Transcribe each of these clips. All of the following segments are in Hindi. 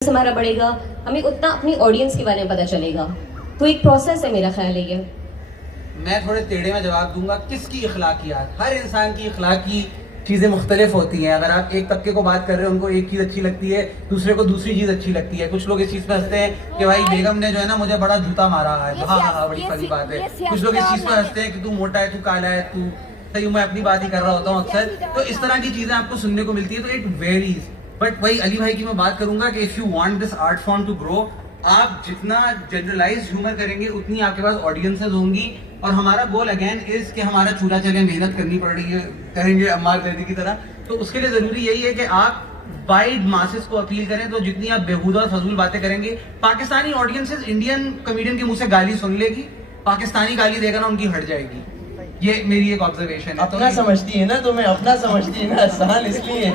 हमारा बढ़ेगा, हमें उतना अपनी ऑडियंस के बारे में पता चलेगा। तो एक प्रोसेस है, मेरा ख्याल है ये। मैं थोड़े टेढ़े में जवाब दूंगा। किसकी इखलाकियात? हर इंसान की इखलाकी चीज़ें मुख्तलिफ होती हैं। अगर आप एक तबके को बात कर रहे हो, उनको एक चीज़ अच्छी लगती है, दूसरे को दूसरी चीज़ अच्छी लगती है। कुछ लोग इस चीज़ पे हंसते हैं कि भाई बेगम ने जो है ना मुझे बड़ा जूता मारा है, हाँ हाँ हाँ, बड़ी फनी बात है। कुछ लोग इस चीज़ पे हंसते हैं कि तू मोटा है, तू काला है, तू सही। मैं अपनी बात ही कर रहा होता हूँ अक्सर। तो इस तरह की चीज़ें आपको सुनने को मिलती है, तो इट वेरीज। बट वही अली भाई की मैं बात करूंगा कि if you want this art form to grow, आप जितना जनरलाइज ह्यूमर करेंगे उतनी आपके पास ऑडियंसेस होंगी। और हमारा गोल अगेन इज कि हमारा चूल्हा चले, मेहनत करनी पड़ रही है, कहेंगे अम्मार जैदी की तरह। तो उसके लिए जरूरी यही है कि आप वाइड मासेस को अपील करें। तो जितनी आप बेहुदा और फजूल बातें करेंगे, पाकिस्तानी ऑडियंसेस इंडियन कॉमेडियन के मुंह से गाली सुन लेगी, पाकिस्तानी गाली देगा ना उनकी हट जाएगी। ये मेरी एक ऑब्जर्वेशन है। अपना समझती है ना, तो मैं अपना समझती है ना, आसान इसलिए।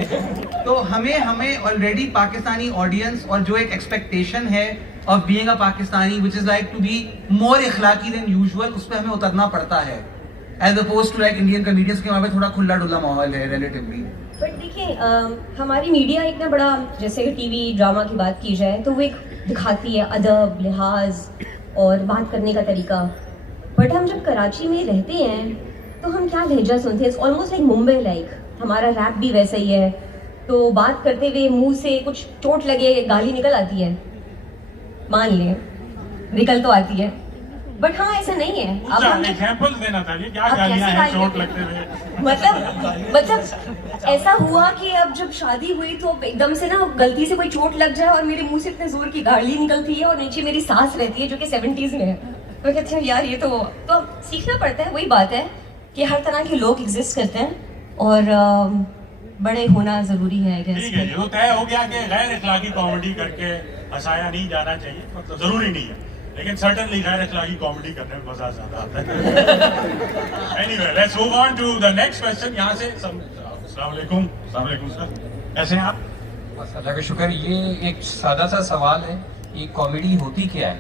तो हमें ऑलरेडी पाकिस्तानी ऑडियंस और जो एक एक्सपेक्टेशन है of being a Pakistani which is like to be more इखलाकी देन यूजुअल, उस पर हमें उतरना पड़ता है as opposed to like Indian comedians के वहाँ पे थोड़ा खुला डुला माहौल है रिलेटिवली। बट देखिए, हमारी मीडिया एक ना बड़ा, जैसे टीवी ड्रामा की बात की जाए तो वो एक दिखाती है अदब, लिहाज और बात करने का तरीका। बट हम जब कराची में रहते हैं तो हम क्या लहजा सुनते हैं, it's almost like Mumbai like. हमारा रैप भी वैसा ही है। तो बात करते हुए मुंह से कुछ चोट लगे, गाली निकल आती है, मान लें निकल तो आती है, बट हाँ ऐसा नहीं है। अब एग्जांपल देना था, क्या गालियां हैं चोट लगते हुए? मतलब ऐसा हुआ कि अब जब शादी हुई तो एकदम से ना गलती से कोई चोट लग जाए और मेरे मुंह से इतने जोर की गाली निकलती है और नीचे मेरी सास रहती है जो कि 70s में है। तो कहते हैं यार ये तो सीखना पड़ता है। वही बात है कि हर तरह के लोग एग्जिस्ट करते हैं और बड़े होना जरूरी है। ठीक है, ये तय हो गया कि गैर इखलाकी कॉमेडी करके हंसाया नहीं जाना चाहिए, मतलब जरूरी नहीं है, लेकिन सर्टेनली गैर इखलाकी कॉमेडी करने में मजा ज्यादा आता है। Anyway, let's move on to the next question. यहाँ से अस्सलाम वालेकुम सर, कैसे हैं आप? अल्लाह का शुक्र। ये एक सादा सा सवाल है, ये कॉमेडी होती क्या है?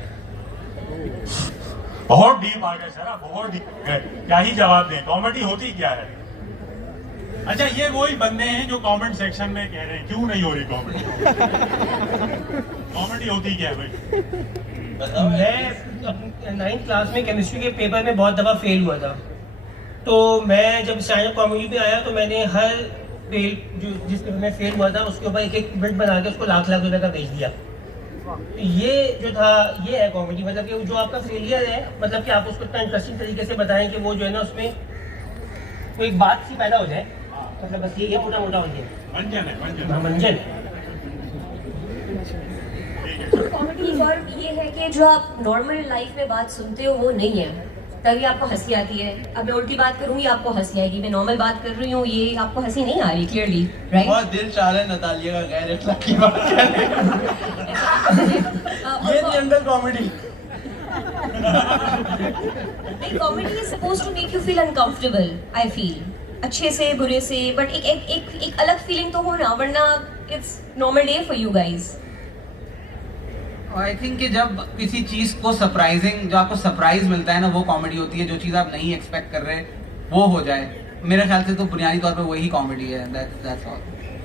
बहुत डीप आ गए सर, आप बहुत डीप गए, क्या ही जवाब दें। कॉमेडी होती क्या है? अच्छा, ये वही बंदे हैं जो कमेंट सेक्शन में कह रहे हैं क्यों नहीं हो रही कॉमेडी। कॉमेडी होती क्या है भाई? मैं 9th क्लास में केमिस्ट्री के पेपर में बहुत दफ़ा फेल हुआ था। तो मैं जब स्टैंड अप कॉमेडी पे आया तो मैंने हर फेल जो जिस पेपर में फेल हुआ था उसके ऊपर एक एक बिट बना के उसको लाख लाख रुपए का बेच दिया। ये जो था ये है कॉमेडी। मतलब कि जो आपका फेलियर है, मतलब कि आप उसको इतना इंटरेस्टिंग तरीके से बताएं कि वो जो है ना उसमें कोई एक बात सी पैदा हो जाए। मतलब बस ये मोटा मोटा हो जाए मंजन। कॉमेडी फॉर्म ये है कि जो आप नॉर्मल लाइफ में बात सुनते हो वो नहीं है, तभी आपको हंसी आती है। अब मैं उल्टी बात करूंगी आपको हंसी आएगी, मैं नॉर्मल बात कर रही हूँ ये आपको हंसी नहीं आ रही, क्लियरली राइट। बहुत दिल चाह रहा है नतालिया का गैर इखलाकी बात करने। ये general comedy. Comedy is supposed to make you feel uncomfortable, I feel, अच्छे से बुरे से, बट एक अलग फीलिंग तो हो ना, वरना it's normal day for you guys. I think कि जब किसी चीज को सरप्राइजिंग, जो आपको सरप्राइज मिलता है ना, वो कॉमेडी होती है। जो चीज आप नहीं एक्सपेक्ट कर रहे वो हो जाए, मेरे ख्याल से तो बुनियादी तौर पे वही कॉमेडी है। That's all.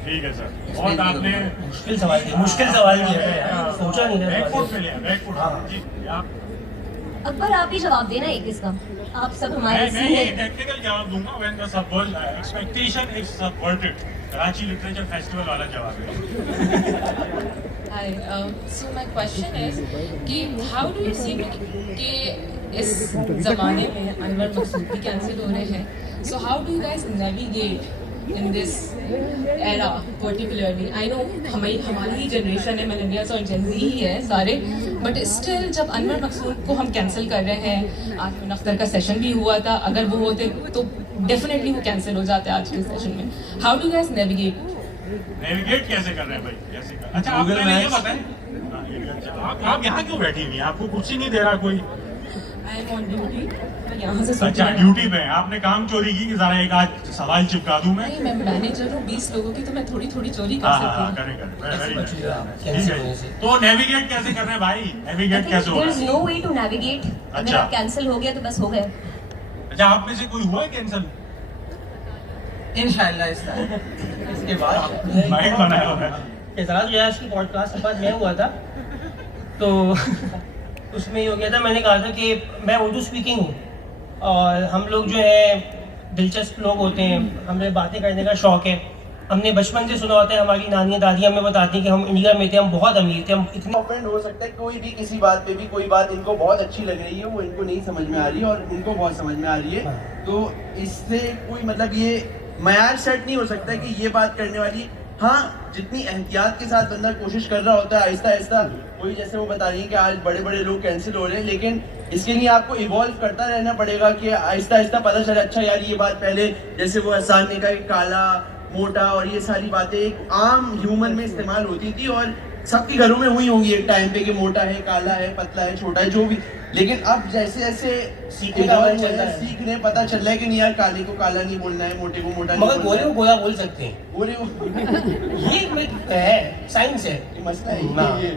ठीक है सर। और आपने मुश्किल सवाल किया है, सोचा नहीं था। बैकफुट पे लिया, बैकफुट। जी आप अकबर आप ही जवाब देना एक इसका, आप सब हमारे मैं ये टेक्निकल जवाब दूंगा। When the subvert expectation is subverted, Karachi literature festival वाला जवाब है। Hi, so my question is कि how do you see कि इस ज़माने में अनवर मकसूद भी कैंसिल हो रहे हैं, so how do you guys navigate in this era particularly? I know हमारी ही जनरेशन है, मिलेनियल्स और जेन ज़ी ही है सारे, बट स्टिल जब अनवर मकसूद को हम कैंसिल कर रहे हैं, आसिफ अख्तर का सेशन भी हुआ था, अगर वो होते तो डेफिनेटली वो कैंसिल हो जाते आज के सेशन में। हाउ डू गाइस नेविगेट कैसे कर रहे हैं भाई? कैसे कर? अच्छा, आप पहले ये बताएं, आप यहाँ क्यों बैठी हुई हैं? आपको कुर्सी नहीं दे रहा कोई? आई एम ऑन ड्यूटी, यहाँ से अच्छा, ड्यूटी पे हैं। आपने काम चोरी की कि जरा एक आज सवाल चिपका दूं मैं? नहीं, मैं मैनेजर हूँ 20 लोगों की, तो मैं थोड़ी थोड़ी चोरी कर सकती हूँ। करें। ठीक है, तो नेविगेट कैसे कर रहे हैं भाई? नेविगेट कैसे हो देयर रहा इज है? No way to navigate. अगर आप कैंसिल हो गया तो बस हो गए। अच्छा, आप में से कोई हुआ है कैंसिल? इंशाल्लाह इसके बाद माइंड बनाया हुआ है। एजाज रियाज की पॉडकास्ट के बाद मैं हुआ था, तो उसमें ये हो गया था, मैंने कहा था कि मैं उर्दू स्पीकिंग हूँ और हम लोग जो है दिलचस्प लोग होते हैं, हमें बातें करने का शौक़ है। हमने बचपन से सुना होता है, हमारी नानी दादी हमें बताती हैं कि हम इंडिया में थे, हम बहुत अमीर थे, हम इतने ऑफेंड हो सकता है कोई भी किसी बात पे भी, कोई बात इनको बहुत अच्छी लग रही है वो इनको नहीं समझ में आ रही है और इनको बहुत समझ में आ रही है, तो इससे कोई मतलब ये मयार सेट नहीं हो सकता कि ये बात करने वाली। हाँ, जितनी एहतियात के साथ बंदा कोशिश कर रहा होता है आहिस्ता आहिस्ता, वही जैसे वो बता रही है कि आज बड़े बड़े लोग कैंसिल हो रहे हैं, लेकिन इसके लिए आपको इवॉल्व करता रहना पड़ेगा कि आहिस्ता आहिस्ता पता चले अच्छा यार ये बात पहले, जैसे वो हसान ने कहा कि काला मोटा और ये सारी बातें एक आम ह्यूमन में इस्तेमाल होती थी और सबके घरों में हुई होंगी एक टाइम पे कि मोटा है, काला है, पतला है, छोटा है, जो भी। लेकिन अब जैसे जैसे सीखने पता चल रहा है कि नहीं यार काले को काला नहीं बोलना है, मोटे को मोटा नहीं मगर गोरे को गोरा बोल सकते हैं, बोले ये है साइंस है, मसला है ये।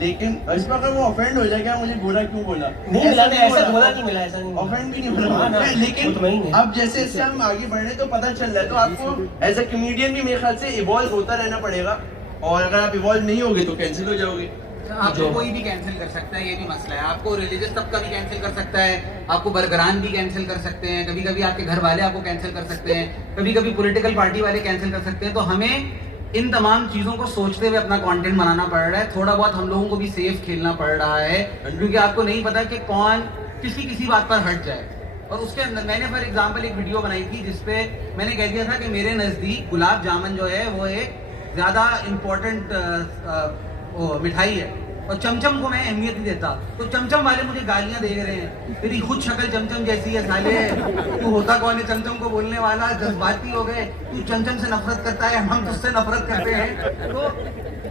लेकिन इसमें अगर वो ऑफेंड हो जाए क्या मुझे गोरा क्यों बोला, नहीं मिला, ऐसा गोरा नहीं मिला, ऐसा नहीं ऑफेंड भी नहीं बोला। लेकिन अब जैसे जैसे हम आगे बढ़ रहे तो पता चल रहा है, तो आपको एज ए कॉमेडियन भी मेरे ख्याल से इवॉल्व होता रहना पड़ेगा, और अगर आप इवॉल्व नहीं होगे तो कैंसिल हो जाओगे। आपको कोई भी कैंसिल कर सकता है, ये भी मसला है। आपको रिलीजियस तबका भी कैंसिल कर सकता है, आपको बरगरान भी कैंसिल कर सकते हैं, कभी कभी आपके घर वाले आपको कैंसिल कर सकते हैं, कभी कभी पॉलिटिकल पार्टी वाले कैंसिल कर सकते हैं। तो हमें इन तमाम चीज़ों को सोचते हुए अपना कंटेंट बनाना पड़ रहा है। थोड़ा बहुत हम लोगों को भी सेफ खेलना पड़ रहा है, क्योंकि आपको नहीं पता कि कौन किसी बात पर हट जाए। और उसके अंदर मैंने फॉर एग्जाम्पल एक वीडियो बनाई थी जिसपे मैंने कह दिया था कि मेरे नज़दीक गुलाब जामुन जो है वो एक ज़्यादा इम्पोर्टेंट मिठाई है और चमचम को मैं अहमियत नहीं देता। तो चमचम वाले मुझे गालियां दे रहे हैं, तेरी खुद शक्ल चमचम जैसी है साले, तू होता कौन है चमचम को बोलने वाला, जज्बाती हो गए, तू चमचम से नफरत करता है, हम तुझसे नफरत करते हैं। तो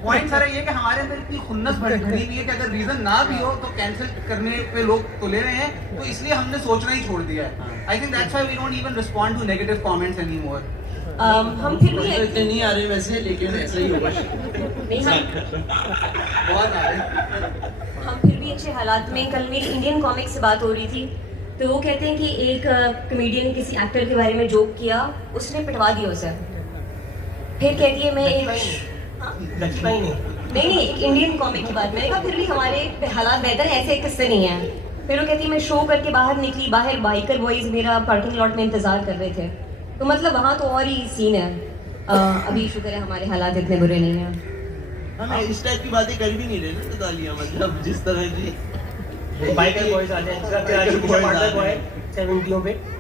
पॉइंट सारा ये कि हमारे अंदर इतनी खुन्नस भरी हुई है कि अगर रीजन ना भी हो तो कैंसिल करने पे लोग तो ले रहे हैं, तो इसलिए हमने सोचना ही छोड़ दिया है। I think that's why we don't even respond to negative comments anymore. हम फिर भी इतने नहीं आ रहे वैसे, लेकिन ऐसा ही होगा। नहीं, बहुत आ रहे। हम फिर भी अच्छे हालात में। कल मेरी इंडियन कॉमिक से बात हो रही थी, तो वो कहते हैं कि एक कमेडियन ने किसी एक्टर के बारे में जोक किया, उसने पिटवा दिया उसे। फिर कहती है मैं एक नहीं एक इंडियन कॉमिक की बात, मैंने कहा फिर भी हमारे हालात बेहतर हैं, ऐसे किस्से नहीं है। फिर वो कहती है मैं शो करके बाहर निकली, बाहर बाइकर बॉयज मेरा पार्किंग लॉट में इंतजार कर रहे थे। तो मतलब वहाँ तो और ही सीन है। अभी शुक्र है हमारे हालात इतने बुरे नहीं हैं। हम इस टाइप की बातें कर भी नहीं रहे ना, तो दालियाँ मतलब जिस तरह की बाइकर बॉयज आते हैं,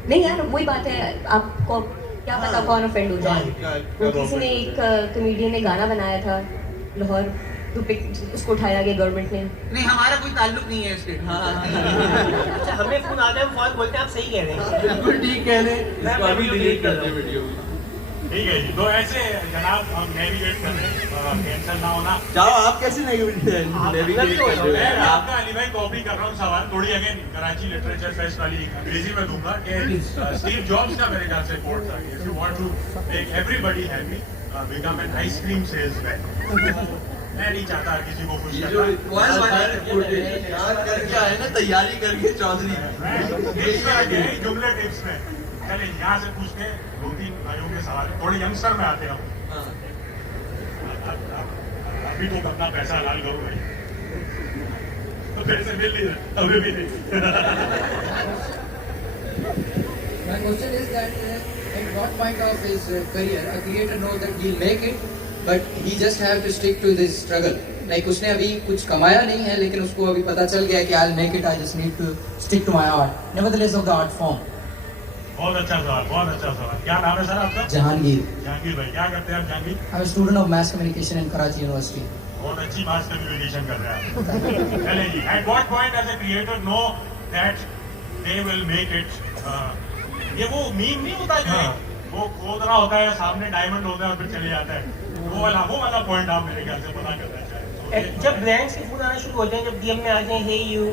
नहीं यार वही बात है, आपको क्या पता कौन ऑफेंड हो जाए। वो किसी ने एक कमेडियन ने गाना बनाया था लाहौर, तो उसको उठाया गया गवर्नमेंट ने। नहीं, हमारा कोई ताल्लुक नहीं है इसके। अच्छा, हमें फोन आता है, हम फौरन बोलते हैं आप सही कह रहे हैं। बिल्कुल ठीक कह रहे हैं, इसको अभी डिलीट कर दे वीडियो। ठीक है जी, तो ऐसे जनाब हम नेविगेट कर रहे हैं, कैंसिल ना होना। जाओ आप कैसे नेविगेट कर रहे मैं हैं? आपका अली भाई कॉपी कर रहा हूँ सवाल, थोड़ी अगेन कराची लिटरेचर फेस्ट वाली अंग्रेजी में दूंगा कि स्टीव जॉब्स का मेरे ख्याल से कोट था, if you want to make everybody happy become an ice cream salesman. मैं नहीं चाहता किसी को खुश करना, करके आए ना तैयारी करके चौधरी जुमले टिप्स में। चले यहाँ से पूछते हैं 2-3 भाइयों के सवाल, थोड़े यंगस्टर में आते हैं। अभी तो अपना पैसा हलाल करो भाई, तो पैसे मिल नहीं रहे अभी भी नहीं। My question is that at what point of his career a creator knows that he'll make it, but he just have to stick to this struggle. Like उसने अभी कुछ कमाया नहीं है, लेकिन उसको अभी पता चल गया कि I'll make it. I just need to stick to my art, nevertheless of the art form. बहुत अच्छा सवाल, बहुत अच्छा सवाल। क्या नाम है सर आपका? जहांगीर। जहांगीर भाई, क्या करते हैं आप Jahangir? I'm a student of mass communication in Karachi University. बहुत अच्छी मास कम्युनिकेशन कर रहे हैं। चले जी, at what point does a creator know that they will make it? ये वो मीम नहीं होता जो वो खोद रहा होता है, सामने डायमंड होता है और फिर चले जाता है, वो वाला पॉइंट आप मेरे ख्याल से पता करना चाहिए। जब ब्रांड्स के फोन आना शुरू होते हैं, जब डीएम में आ जाए हे यू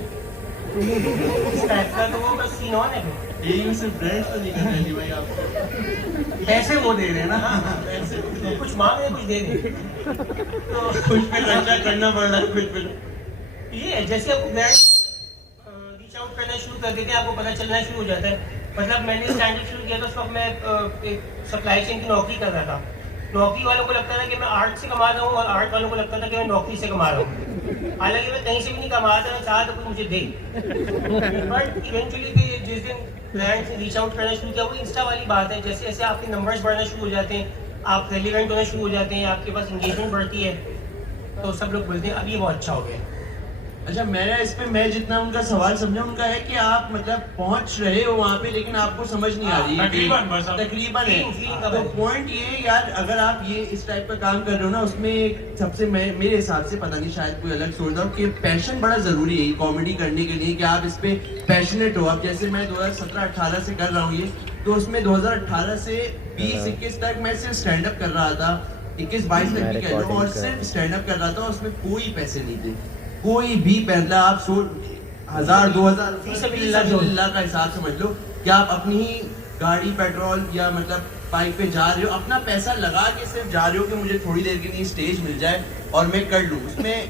इस टाइप का, तो वो बस सीन ऑन है। ये सिर्फ ब्रांड्स तो नहीं कर रहे भाई, आप पैसे वो दे रहे हैं ना, कुछ मांग रहे कुछ दे रहे, तो कुछ पे खर्चा करना पड़ रहा है, कुछ पे ये है जैसे आपको ब्रांड रीच आउट करना शुरू कर देते हैं, आपको पता चलना शुरू हो जाता है। मतलब मैंने स्टैंड अप शुरू किया था, उस वक्त मैं एक सप्लाई चेन की नौकरी कर रहा था, नौकरी वालों को लगता था कि मैं आर्ट से कमा रहा हूँ और आर्ट वालों को लगता था कि मैं नौकरी से कमा रहा हूँ। हालांकि मैं कहीं से भी नहीं कमा रहा था, मैं चाहा तो कोई मुझे दे। बट इवेंचुअली जिस दिन ब्रांड से रीच आउट करना शुरू किया, वो इंस्टा वाली बात है। जैसे जैसे आपके नंबर्स बढ़ना शुरू हो जाते हैं, आप रेलिवेंट होना शुरू हो जाते हैं, आपके पास इंगेजमेंट बढ़ती है, तो सब लोग बोलते हैं अब ये बहुत अच्छा हो गया। अच्छा, मेरा इस पे मैं जितना उनका सवाल समझा उनका है कि आप मतलब पहुंच रहे हो वहाँ पे, लेकिन आपको समझ नहीं आ रही है। तकरीबन बस अब। तकरीबन है। फीलिंग तो पॉइंट ये है यार, अगर आप ये इस टाइप का काम कर रहे हो ना, उसमें एक सबसे मेरे हिसाब से, पता नहीं शायद कोई अलग सोचता हूँ, कि पैशन बड़ा जरूरी है कॉमेडी करने के लिए, कि आप इस पे पैशनेट हो। अब जैसे मैं 2017-18 से कर रहा हूँ ये, तो उसमें 2018 से 20-21 तक मैं सिर्फ स्टैंड अप कर रहा था, 21-22 तक भी कह लो, और सिर्फ स्टैंड अप कर रहा था। उसमें कोई पैसे नहीं थे, कोई भी पैसा। आप 1000-2000 अल्लाह का हिसाब समझ लो कि आप अपनी ही गाड़ी, पेट्रोल या मतलब बाइक पे जा रहे हो, अपना पैसा लगा के सिर्फ जा रहे हो कि मुझे थोड़ी देर के लिए स्टेज मिल जाए और मैं कर लूँ उसमें।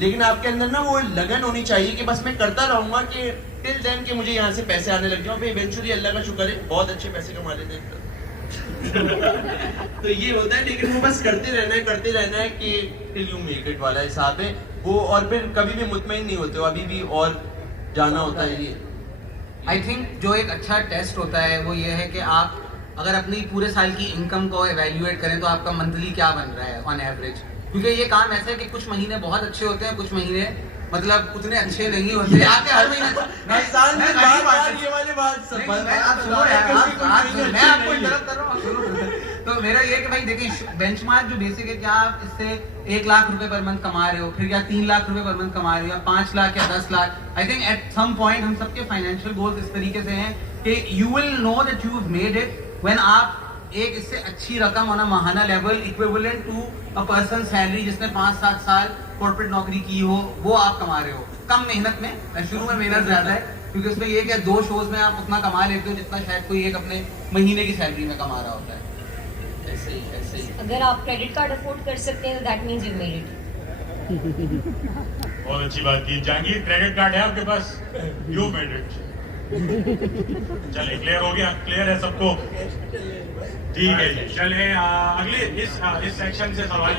लेकिन आपके अंदर ना वो लगन होनी चाहिए कि बस मैं करता रहूंगा कि टिल देन कि मुझे यहाँ से पैसे आने लग जाओ। फिर इवेंचुअली अल्लाह का शुक्र है बहुत अच्छे पैसे कमा लेते हैं। तो ये होता है, लेकिन वो बस करते रहना है कि टिल यू मेक इट वाला हिसाब है वो। और फिर कभी भी मुतमईन नहीं होते हो, अभी भी और जाना होता है। ये आई थिंक जो एक अच्छा टेस्ट होता है वो ये है कि आप अगर अपनी पूरे साल की इनकम को एवेल्युएट करें तो आपका मंथली क्या बन रहा है ऑन एवरेज। क्योंकि ये काम ऐसा है कि कुछ महीने बहुत अच्छे होते हैं, कुछ महीने मतलब उतने अच्छे नहीं होते। आपके हर महीने तो मेरा ये कि भाई देखिए बेंचमार्क जो बेसिक है कि आप इससे 1 लाख रुपए पर मंथ कमा रहे हो, फिर या 3 लाख रुपए पर मंथ कमा रहे हो, या 5 लाख या 10 lakh. I think at some point हम सबके फाइनेंशियल गोल्स इस तरीके से हैं कि you will know that you have made it when आप एक इससे अच्छी रकम ऑन अ माहाना level equivalent to a person salary जिसने 5-7 साल कॉर्पोरेट नौकरी की हो, वो आप कमा रहे हो कम मेहनत में। शुरू में मेहनत ज्यादा है क्योंकि उसमें ये कि 2 शोज में आप उतना कमा लेते हो जितना शायद कोई एक अपने महीने की सैलरी में कमा रहा होता है। ऐसे ही अगर आप क्रेडिट कार्ड अफोर्ड कर सकते हैं तो that means you made it. बहुत अच्छी बात की जहांगीर। क्रेडिट कार्ड है आपके पास, यू मेड इट। चलिए क्लियर हो गया, क्लियर है सबको, ठीक है जी। चलिए अगले इस सेक्शन से सवाल